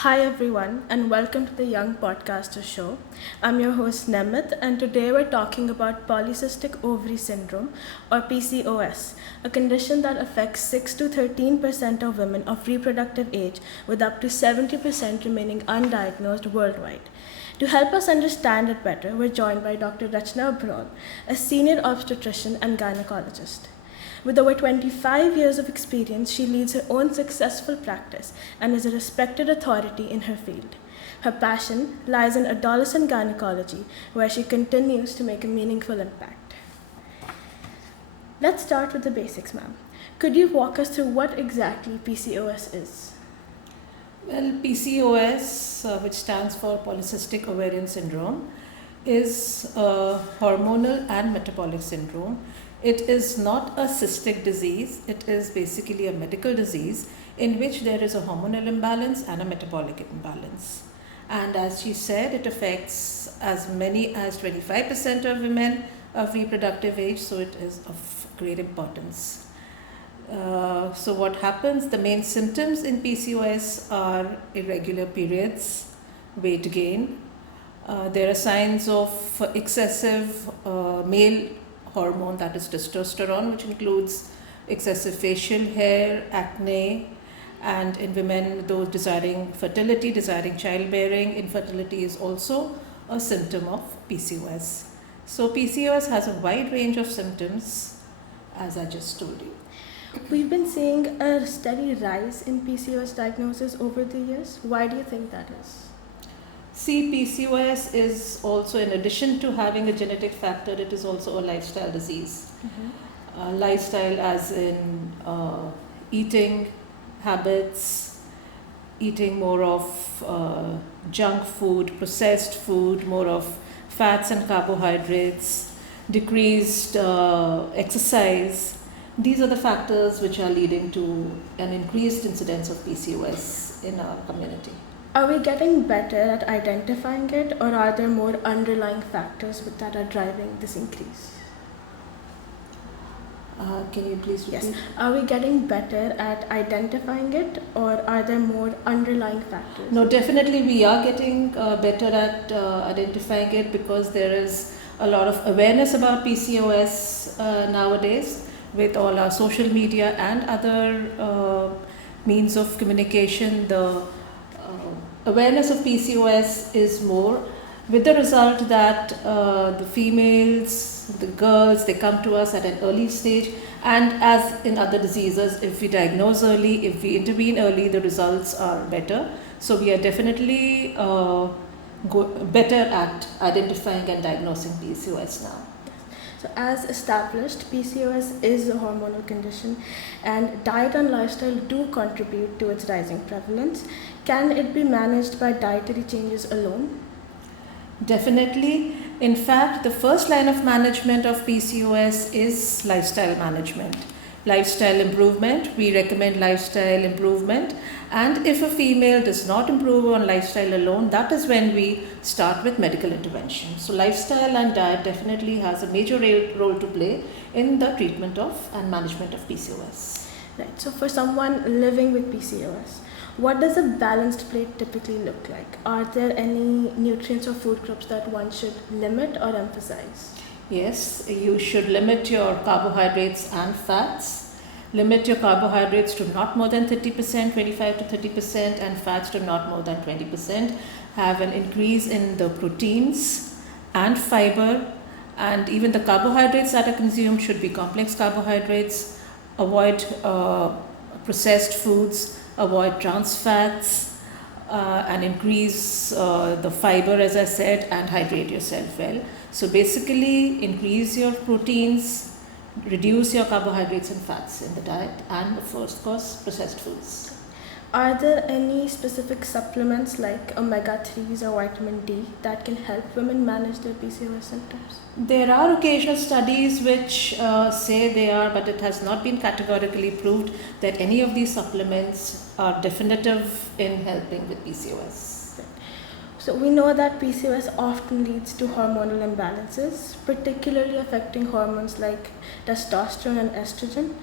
Hi everyone, and welcome to the Young Podcaster Show. I'm your host Nemit, and today we're talking about Polycystic Ovary Syndrome, or PCOS, a condition that affects 6 to 13% of women of reproductive age, with up to 70% remaining undiagnosed worldwide. To help us understand it better, we're joined by Dr. Rachna Abrol, a senior obstetrician and gynecologist. With over 25 years of experience, she leads her own successful practice and is a respected authority in her field. Her passion lies in adolescent gynecology, where she continues to make a meaningful impact. Let's start with the basics, ma'am. Could you walk us through what exactly PCOS is? Well, PCOS, which stands for Polycystic Ovarian Syndrome, is a hormonal and metabolic syndrome. It is not a cystic disease, it is basically a medical disease in which there is a hormonal imbalance and a metabolic imbalance. And as she said, it affects as many as 25% of women of reproductive age, so it is of great importance. So what happens? The main symptoms in PCOS are irregular periods, weight gain. There are signs of excessive male hormone, that is testosterone, which includes excessive facial hair, acne, and in women, those desiring fertility, desiring childbearing, infertility is also a symptom of PCOS. So PCOS has a wide range of symptoms, as I just told you. We've been seeing a steady rise in PCOS diagnosis over the years. Why do you think that is? See, PCOS is also, in addition to having a genetic factor, it is also a lifestyle disease. Lifestyle as in eating habits, eating more of junk food, processed food, more of fats and carbohydrates, decreased exercise. These are the factors which are leading to an increased incidence of PCOS in our community. Are we getting better at identifying it, or are there more underlying factors that are driving this increase? Can you please repeat? Yes. Are we getting better at identifying it, or are there more underlying factors? No, definitely we are getting better at identifying it because there is a lot of awareness about PCOS nowadays with all our social media and other means of communication. The awareness of PCOS is more, with the result that the females, the girls, they come to us at an early stage, and as in other diseases, if we diagnose early, if we intervene early, the results are better. So we are definitely better at identifying and diagnosing PCOS now. So as established, PCOS is a hormonal condition, and diet and lifestyle do contribute to its rising prevalence. Can it be managed by dietary changes alone? Definitely. In fact, the first line of management of PCOS is lifestyle management. Lifestyle improvement, we recommend lifestyle improvement, and if a female does not improve on lifestyle alone, that is when we start with medical intervention. So lifestyle and diet definitely has a major role to play in the treatment of and management of PCOS. Right, so for someone living with PCOS, what does a balanced plate typically look like? Are there any nutrients or food groups that one should limit or emphasize? Yes, you should limit your carbohydrates and fats. Limit your carbohydrates to not more than 30%, 25 to 30%, and fats to not more than 20%. Have an increase in the proteins and fiber, and even the carbohydrates that are consumed should be complex carbohydrates. Avoid processed foods, avoid trans fats, and increase the fiber, as I said, and hydrate yourself well. So basically, increase your proteins, reduce your carbohydrates and fats in the diet, and of course, processed foods. Are there any specific supplements like omega-3s or vitamin D that can help women manage their PCOS symptoms? There are occasional studies which say they are, but it has not been categorically proved that any of these supplements are definitive in helping with PCOS. So we know that PCOS often leads to hormonal imbalances, particularly affecting hormones like testosterone and estrogen.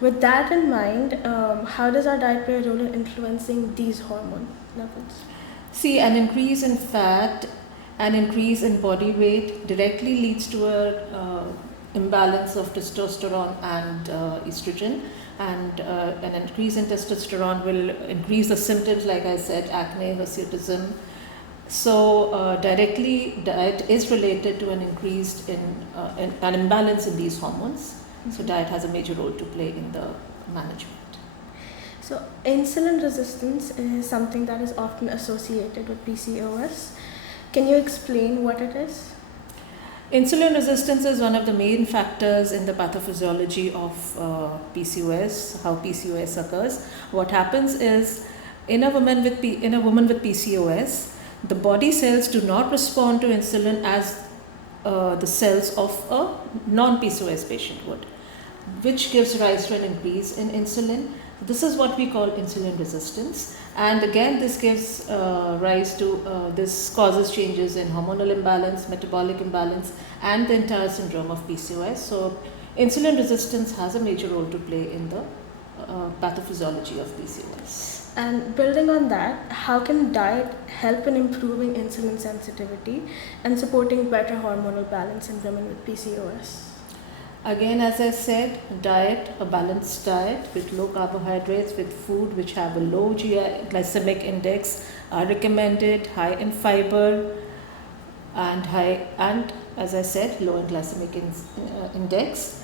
With that in mind, how does our diet play a role in influencing these hormone levels? See, an increase in fat, an increase in body weight directly leads to a imbalance of testosterone and estrogen, and an increase in testosterone will increase the symptoms, like I said, acne, hirsutism. So directly diet is related to an increased in an imbalance in these hormones. So diet has a major role to play in the management. So insulin resistance is something that is often associated with PCOS. Can you explain what it is? Insulin resistance is one of the main factors in the pathophysiology of PCOS, how PCOS occurs. What happens is in a woman with PCOS, the body cells do not respond to insulin as the cells of a non-PCOS patient would, which gives rise to an increase in insulin. This is what we call insulin resistance, and again this gives rise to this causes changes in hormonal imbalance, metabolic imbalance, and the entire syndrome of PCOS. So insulin resistance has a major role to play in the pathophysiology of PCOS. And building on that, how can diet help in improving insulin sensitivity and supporting better hormonal balance in women with PCOS? Again, as I said, diet, a balanced diet with low carbohydrates, with food which have a low glycemic index are recommended, high in fiber and as I said, low in glycemic index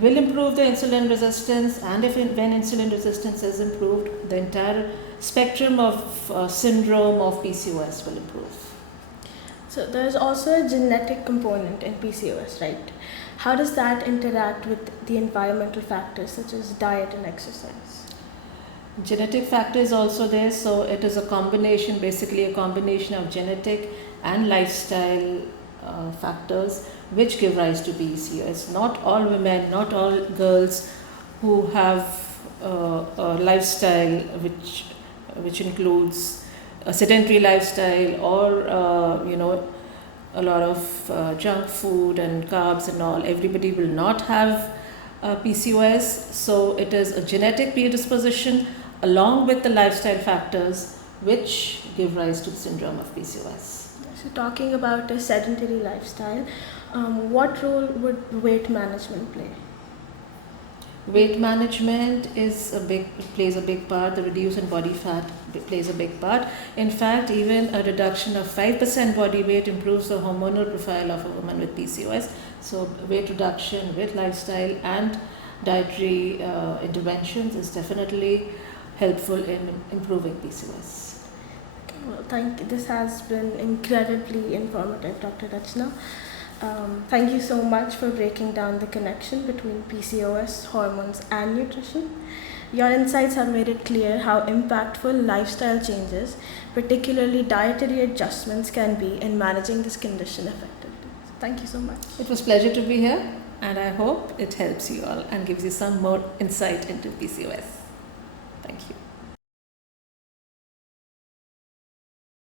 will improve the insulin resistance, and when insulin resistance is improved, the entire spectrum of syndrome of PCOS will improve. So there is also a genetic component in PCOS, right? How does that interact with the environmental factors such as diet and exercise? Genetic factor is also there, so it is basically a combination of genetic and lifestyle factors which give rise to PCOS. Not all women, not all girls who have a lifestyle which includes a sedentary lifestyle or a lot of junk food and carbs and all, everybody will not have PCOS. So it is a genetic predisposition along with the lifestyle factors which give rise to the syndrome of PCOS. So talking about a sedentary lifestyle, what role would weight management play? Weight management plays a big part. The reduce in body fat plays a big part. In fact, even a reduction of 5% body weight improves the hormonal profile of a woman with PCOS. So weight reduction with lifestyle and dietary interventions is definitely helpful in improving PCOS. Well, thank you. This has been incredibly informative, Dr. Rachna. Thank you so much for breaking down the connection between PCOS, hormones, and nutrition. Your insights have made it clear how impactful lifestyle changes, particularly dietary adjustments, can be in managing this condition effectively. Thank you so much. It was a pleasure to be here, and I hope it helps you all and gives you some more insight into PCOS. Thank you.